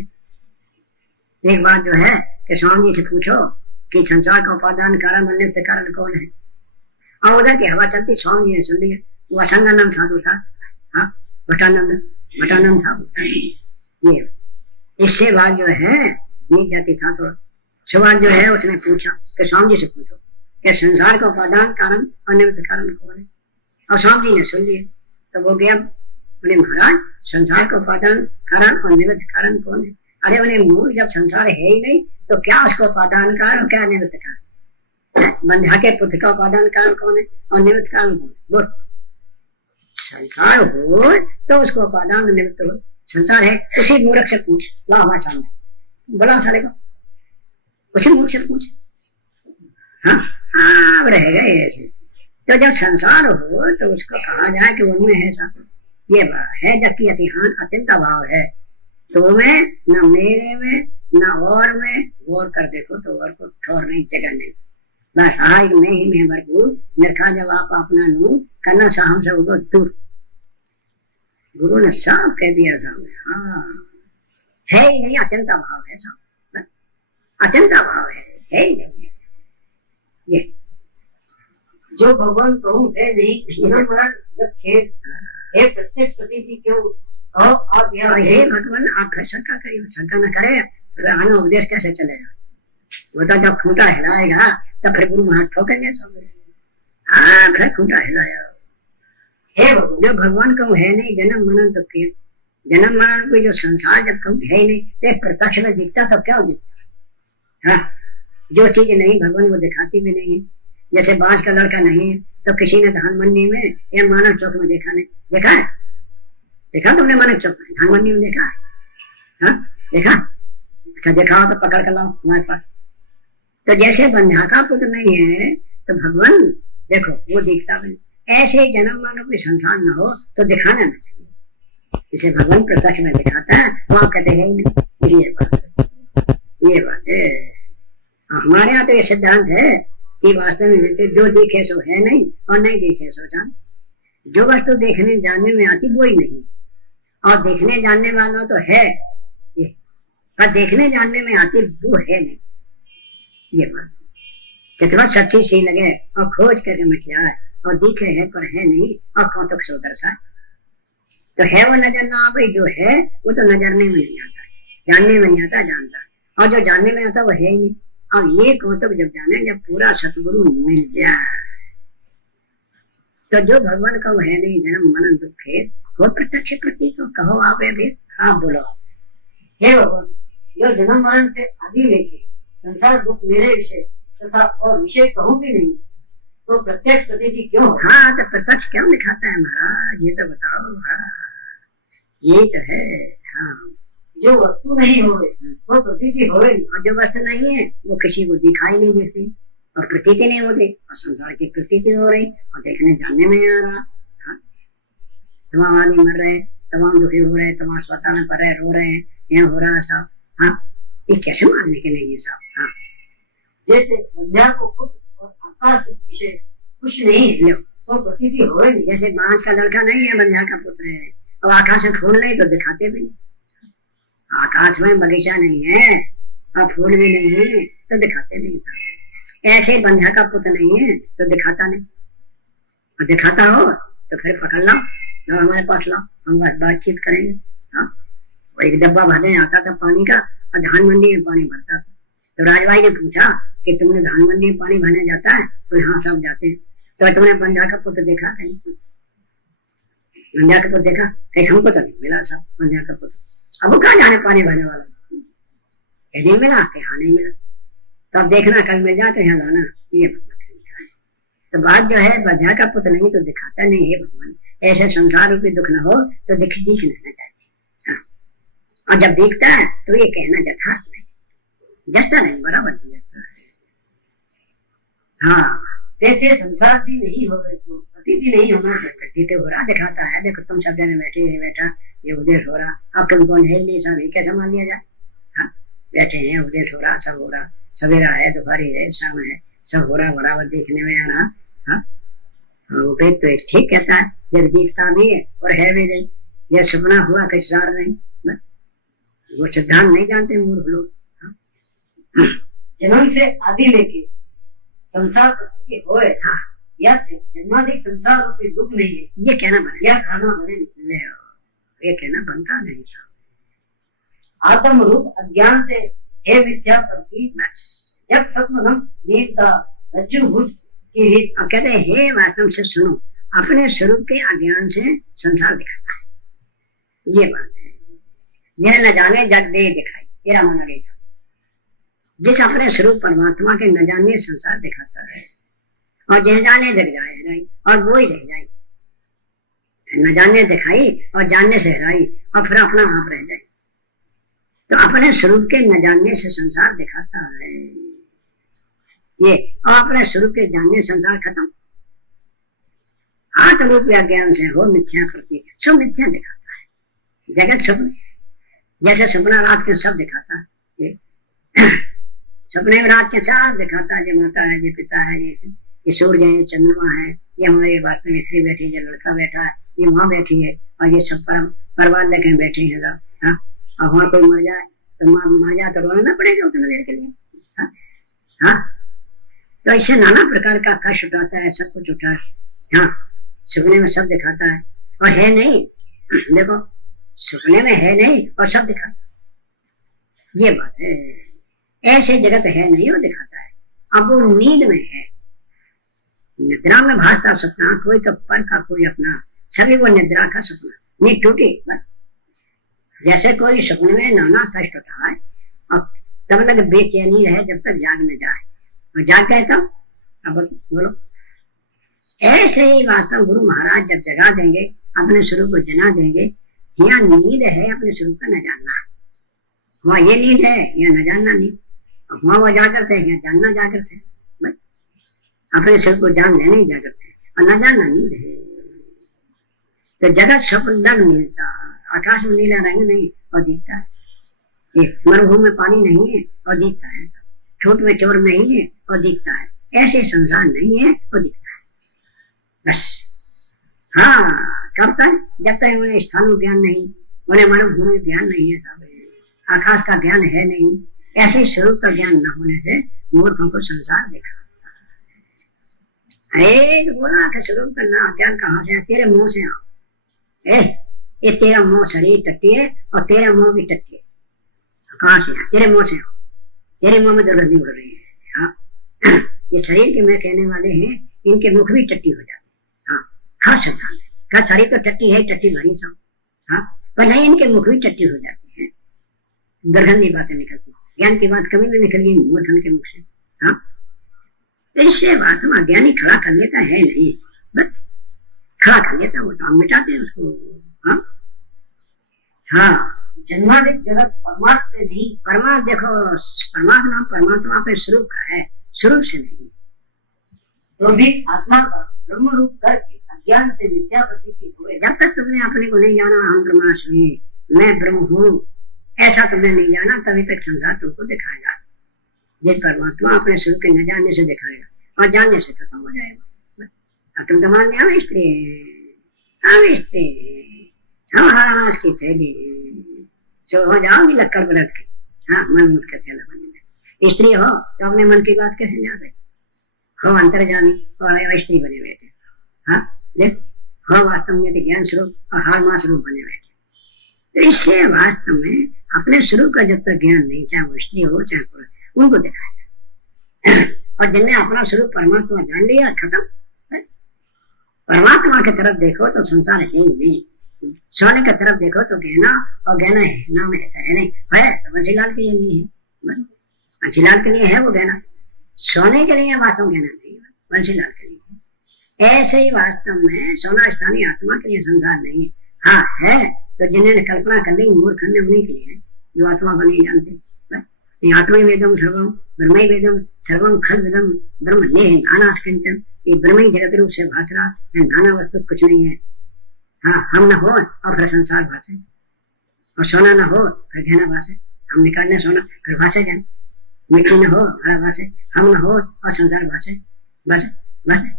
एक बात जो है कि स्वामी जी से पूछो कि संसार का उपादान कारण बनने से कारण कौन है, और उधर की हवा चलती स्वामी जी ने सुन लिया। वो असंगानंद साधु था, हाँ भटानंद था ये। इससे बात जो है नीच जाती था थोड़ा। सवाल जो है उसने पूछा कि स्वामी जी से पूछो कि संसार का उपादान कारण और निमित्त कारण कौन है, और स्वामी जी ने सुन लिया। तो वो गया बोले महाराज संसार का उपादान कारण और निमित्त कारण कौन है? अरे उन्हें मूल जब संसार है ही नहीं तो क्या उसका उपादान कारण और क्या निमित्त कारण? बंधा के पुत्र का उपादान कारण कौन है और निमित्त कारण कौन है? बोल। संसार हो तो उसको उपादान और निमित्त हो। संसार है उसी मूर्ख से पूछ, ला हमारे सामने बोला साले को, उसी मूर्ख से पूछ। हाँ अब रहेगा ऐसे। तो जब संसार हो तो उसको कहा जाए कि उनमें है सब, ये है जबकि अतिहान अत्यंत अभाव है। तो में न मेरे में न और में, गौर कर देखो तो और को ठोर नहीं जगह नहीं, बस हाँ में ही में भरपूर निरखा जब आप अपना नूर करना साहम से उधर दूर। गुरु ने साफ कह दिया सामने, हाँ है ही नहीं, अत्यंत अभाव है सब। अचिंता भाव है ही नहीं है। ये जो भगवान कहूँ है नहीं, जन्म मरण जब खेद है प्रत्यक्ष प्रतीति क्यों आप यहाँ हे भगवान आप शंका करिए, शंका न करे तो उपदेश कैसे चलेगा? वो तो जब खूंटा हिलाएगा तब फिर गुरु महाराज ठोकेंगे सब। हाँ फिर खूंटा हिलाया। हे भगवान जो भगवान कहूँ है नहीं, जन्म मरण तो फिर जन्म मरण कोई जो संसार जब कहूँ है ही नहीं, तो प्रत्यक्ष में दिखता तब क्या दिखता? हाँ जो चीज नहीं भगवान वो दिखाती भी नहीं है। जैसे बांस का लड़का नहीं है तो किसी ने धान मंडी में या मानक चौक में देखा नहीं, देखा है? देखा तुमने मानक चौक में धान मंडी में देखा है? हाँ देखा? अच्छा देखा हो तो पकड़ कर लाओ हमारे पास। तो जैसे बंधा का पुत्र नहीं है तो भगवान देखो वो दिखता भी नहीं। ऐसे जन्म मानो कोई संसार न हो तो दिखाना न चाहिए। जिसे भगवान प्रत्यक्ष में दिखाता है वहां कहते हैं ही नहीं। ये बात है। हमारे यहाँ तो ये सिद्धांत है कि वास्तव में जो दिखे सो है नहीं और नहीं दिखे सो जान। जो वस्तु देखने जानने में आती वो ही नहीं, और देखने जानने वाला तो है, और देखने जानने में आती वो है नहीं। ये बात कितना सच्ची सी लगे और खोज करके मिट जाए और दिखे है पर है नहीं और कौतुक सो दर्शाए, तो है वो नजर ना भाई। जो है वो तो नजरने में नहीं आता, जानने में नहीं आता, जानता। और जो जानने में आता वो है ही नहीं। और ये कौतुक जब जाने जब पूरा सतगुरु मिल जाए तो जो भगवान का वो है नहीं, जन्म मरण दुख है वो प्रत्यक्ष प्रतीक कहो आप अभी आप बोलो। हे भगवान जो जन्म मरण से आदि लेके संसार दुख मेरे विषय तथा और विषय कहूँ भी नहीं तो प्रत्यक्ष प्रतीति क्यों? हाँ तो प्रत्यक्ष क्यों दिखाता है महाराज ये तो बताओ। हाँ ये तो है। हाँ जो वस्तु नहीं हो तो प्रतीति हो रही, और जो वस्तु नहीं है वो किसी को दिखाई नहीं देती और प्रतीति नहीं होती, और संसार की प्रतीति हो रही और देखने जानने में आ रहा। हाँ तमाम आदमी मर रहे, तमाम दुखी हो रहे, तमाम स्वतः में पड़ रहे, रो रहे हैं, यहाँ हो रहा सब। हाँ ये कैसे मानने के नहीं सब? हाँ जैसे संध्या को खुद और आकाश विषय कुछ नहीं है तो प्रतीति हो रही। जैसे बांस का लड़का नहीं है बंध्या का पुत्र है, और आकाश में फूल नहीं तो दिखाते भी नहीं। आकाश में बगीचा नहीं है और फूल भी नहीं है तो दिखाते नहीं। ऐसे बंध्या का पुत्र नहीं है तो दिखाता नहीं, और दिखाता हो तो फिर पकड़ लो, हमारे पास लाओ, हम बातचीत करेंगे। हाँ वो एक डब्बा भरने आता था पानी का और धान मंडी में पानी भरता था। तो राजभाई ने पूछा कि तुमने धान मंडी में पानी भरने जाता है? तो हाँ सब जाते हैं। तो तुमने बंध्या का पुत्र देखा कहीं? बंध्या का पुत्र देखा कहीं? हमको तो नहीं मिला सब बंध्या का पुत्र। अब वो कहाँ जाने पानी भरने वाला? नहीं मिला, यहाँ नहीं मिला। तो अब देखना कल मिल जाए तो यहाँ लाना। ये तो बात जो है बंध्या का पुत्र नहीं तो दिखाता नहीं है भगवान। ऐसे संसार रूपी दुख न हो तो दिख लेना चाहिए। हाँ और जब दिखता है तो ये कहना यथार्थ नहीं, जैसा नहीं बराबर नहीं जैसा। हाँ जैसे संसार भी नहीं हो रहे तो प्रतीति नहीं होना चाहिए। प्रतीति हो रहा दिखाता है। देखो तुम सब जने बैठे हैं, बैठा ये उपदेश हो रहा, अब तुम कौन है नहीं सब कैसे मान लिया जाए? हाँ बैठे हैं, उपदेश हो रहा, सब हो रहा, सवेरा है, दोपहरी है, शाम है, सब हो रहा, बराबर देखने में आ रहा। हाँ वेद तो ठीक कहता है जब दिखता भी है और है भी नहीं। यह सपना हुआ किस सार नहीं, वो सिद्धांत नहीं जानते मूर्ख लोग। जन्म से आदि लेके संसार प्रतीति होए, हाँ या जन्माधिक संसार रूपी दुख नहीं है, ये कहना बने, यह खाना बने नहीं। ये कहना बनता नहीं सब। आत्म रूप अज्ञान से हे मिथ्या प्रतीत, जब स्वप्न नींदता रज्जु भुज की रीत। अब कहते हैं हे वास्तव से सुनो, अपने स्वरूप के अज्ञान से संसार दिखाता है। ये बात है। यह न जाने जग दे दिखाई, तेरा माना गई था। जिस अपने स्वरूप परमात्मा के न जाने संसार दिखाता है, और जह जाने जग जाए और वो ही रह जाए। न जाने दिखाई और जानने से हराई और फिर अपना आप रह जाए। तो अपने स्वरूप के न जानने से संसार दिखाता है ये, और अपने स्वरूप के जानने संसार खत्म। आत्म रूप अज्ञान से हो मिथ्या प्रतीत, सब मिथ्या दिखाता है। जगत स्वप्न, जैसे सपना रात के सब दिखाता है। सपने में रात के सब दिखाता है, ये माता है, ये पिता है, ये सूर्य है, ये चंद्रमा है, ये हमारे वास्तव में स्त्री बैठी है, ये लड़का बैठा है, ये माँ बैठी है, और ये सब परिवार लेके बैठे हैं। हाँ और वहाँ कोई मर जाए तो माँ मर जाए तो रोना ना पड़ेगा उतने देर के लिए। हाँ, हाँ? तो इससे नाना प्रकार का कष्ट उठाता है, सब कुछ उठा, हाँ, सुपने में सब दिखाता है और है नहीं। देखो सुपने में है नहीं और सब दिखाता है, ये बात है। ऐसे जगत है नहीं, वो दिखाता है। अब वो नींद में है, निद्रा में भासता सपना, कोई तो पर का कोई अपना, सभी वो निद्रा का सपना, नींद टूटी बस। जैसे कोई सपने में नाना कष्ट उठाए और तब तक बेचैनी रहे जब तक जाग न जाए, और जाग गए तो अब बोलो। ऐसे ही वास्तव गुरु महाराज जब जगा देंगे, अपने स्वरूप को जना देंगे, यहाँ नींद है अपने स्वरूप का न जानना, वहाँ ये नींद है यहाँ न जानना नींद, वहाँ वो जागृत है यहाँ जानना जागृत है। बस अपने स्वरूप को जान लेना ही जागृत है और न जानना नींद है। तो जगत स्वप्न मिलता, आकाश में नीला रंग नहीं और दिखता है, मरुभूमि में पानी नहीं है और दिखता है, छूट में चोर नहीं है और दिखता है, ऐसे संसार नहीं है और दिखता है बस। हाँ, कब तक? जब तक उन्हें स्थानु ज्ञान नहीं, उन्हें मरुभूमि ज्ञान नहीं है, आकाश का ज्ञान है नहीं, ऐसे स्वरूप का ज्ञान न होने से मूर्खों को संसार दिखा। एक बोला कि स्वरूप का ना ज्ञान कहाँ से? तेरे मुंह से आओ। ये तेरा मुंह शरीर टट्टी है और तेरा मुंह भी टट्टी है, कहाँ से? तेरे मुंह से आओ, तेरे मुंह में दुर्गंध उड़ रही है। हाँ, ये शरीर के मैं कहने वाले हैं, इनके मुख भी टट्टी हो जाती है। हाँ, हर शब्द का शरीर तो टट्टी है, टट्टी भरी सब। हाँ, पर नहीं, इनके मुख भी टट्टी हो जाती है, दुर्गंधी बातें निकलती। ज्ञान की बात कभी नहीं निकली मूर्खन के मुख से। हाँ, इससे बात में अज्ञानी खड़ा कर लेता है नहीं, बस खड़ा कर लेता, वो तो हम मिटाते हैं उसको। हाँ, हाँ, जन्मादिक जगत परमात्मा से नहीं, परमात्मा देखो, परमात्मा परमात्मा अपने स्वरूप का है, स्वरूप से नहीं। तो भी आत्मा का ब्रह्म रूप करके अज्ञान से विद्या प्रतीति हुए। जब तक तुमने अपने को नहीं जाना, हम ब्रह्मास्मि, मैं ब्रह्म हूँ, ऐसा तुमने नहीं जाना, तभी तक संसार तुमको दिखाएगा। जिस परमात्मा अपने स्वरूप के न जानने से दिखाएगा और जानने से खत्म हो जाएगा। अब तुम तो मान लिया हम स्त्री, हम स्त्री, हम हरास की थैली, जो हो जाओगी लक्कड़ पर रख के। हाँ, मन मुझ का थैला बने। स्त्री हो तो अपने मन की बात कैसे जान रहे हो? अंतर्जामी और स्त्री बने बैठे। हाँ, देख हो वास्तव में ज्ञान स्वरूप और हार मास रूप बने बैठे। तो इससे वास्तव में अपने स्वरूप का जब तक ज्ञान नहीं, चाहे वो स्त्री हो चाहे पुरुष, उनको दिखाएगा। और जिनने अपना स्वरूप परमात्मा जान लिया, खत्म। परमात्मा की तरफ देखो तो संसार है ही नहीं, सोने की तरफ देखो तो गहना, और गहना है नाम ऐसा है नहीं है, तो बंसीलाल के लिए नहीं है, बंसीलाल के लिए है वो गहना, सोने के लिए वास्तव गहना नहीं, बंसीलाल के लिए। ऐसे ही वास्तव में सोना स्थानीय आत्मा के लिए संसार नहीं है। हाँ है, तो जिन्होंने कल्पना कर ली मूर्ख ने, उन्हीं के लिए है जो आत्मा को नहीं जानते। आत्मा वेदम सर्वम ब्रह्म वेदम सर्वम खलविदम ब्रह्म ने नाना किंचन, ये ब्रह्म ही जगत रूप से भाष रहा है, नाना वस्तु कुछ नहीं है। हाँ, हम न हो और फिर संसार भाषे, और सोना न हो फिर गहना भाषे, हम निकालने सोना फिर भाषे ज्ञान, मिट्टी न हो हरा भाषे, हम न हो और संसार भाषे, बस बस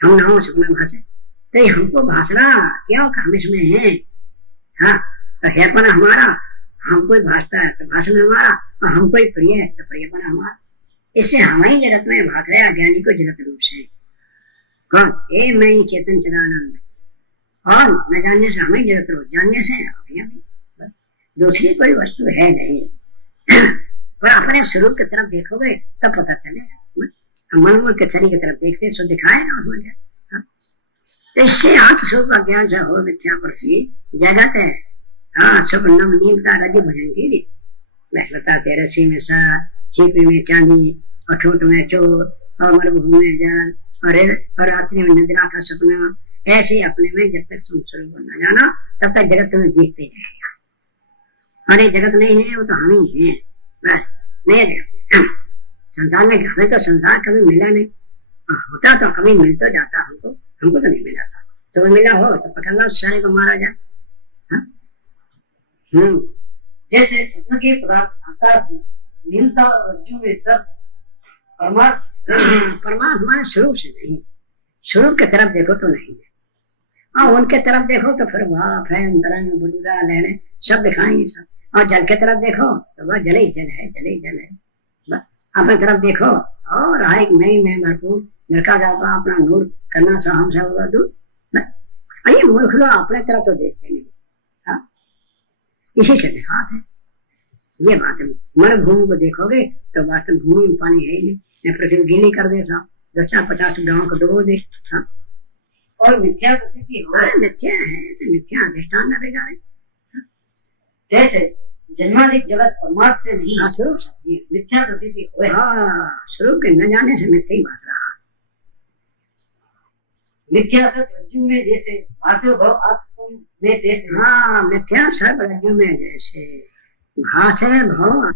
हम न हो सपना भाषे। तो ये हमको भाषना क्यों? हम इसमें है। हाँ, तो हैपन हमारा, हमको भाषता है तो भाषण हमारा, और हमको ही प्रिय है तो प्रियपन हमारा। इससे हम ही जगत में भाग रहे अज्ञानी को जगत रूप से। कौन? ए मैं ही चेतन चिदानंद, और न जानने से हमें जगत रूप, जानने से दूसरी कोई वस्तु है नहीं। पर अपने स्वरूप की तरफ देखोगे तब पता चलेगा। मन के शरीर की तरफ देखते सो दिखाएगा हो जाए। इससे आत्म स्वरूप का ज्ञान से हो मिथ्या प्रति जगत है। हाँ, सब नम नीम का रज भजन की मैं बताते, रस्सी में सा, छिपी में चांदी, और ठोट में चोर, और मरुभूमि में जाल, और रात्रि में निद्रा का सपना। ऐसे ही अपने में जब तक स्वरूप न जाना तब तक जगत तुम्हें देखते रहेगा। अरे जगत नहीं है, वो तो हम ही है, बस नहीं है। संसार में हमें तो संसार कभी मिला नहीं, होता तो कभी मिल तो जाता, हमको तो नहीं मिला था। तो मिला हो तो पकड़ लो, सारे को मारा जाए। जैसे स्वप्न के पदार्थ आकाश में नीलता और रज्जु में सब परमात्मा स्वरूप से नहीं, स्वरूप की तरफ देखो तो नहीं है, और उनके तरफ देखो तो फिर भाप है, तरंग बुलबुला लहरें सब दिखाएंगे सब। और जल के तरफ देखो तो वह जल ही जल है, जल ही जल है, बस अपनी तरफ देखो और आए नहीं मैं भरपूर नरका जाता अपना नूर करना सा हम सब दूर अरे मूर्ख लोग अपने तरफ तो देखते नहीं। हाँ? इसी से निखात है ये बात है। मरुभूमि को देखोगे तो वास्तव भूमि में पानी है ही नहीं, मैं पृथ्वी गीली कर दे साहब 250 गाँव को डुबो दे। हाँ? और मिथ्या प्रतीति हो मिथ्या है तो मिथ्या अधिष्ठान न बिगाड़े। जैसे जन्माधिक जगत परमार्थ से नहीं स्वरूप मिथ्या प्रतीति हो स्वरूप के न जाने से मिथ्या ही बात रहा। मिथ्या सत रज्जु में जैसे भाष्यो भव आत्म में जैसे हाँ मिथ्या सब रज्जु में जैसे भाष है भव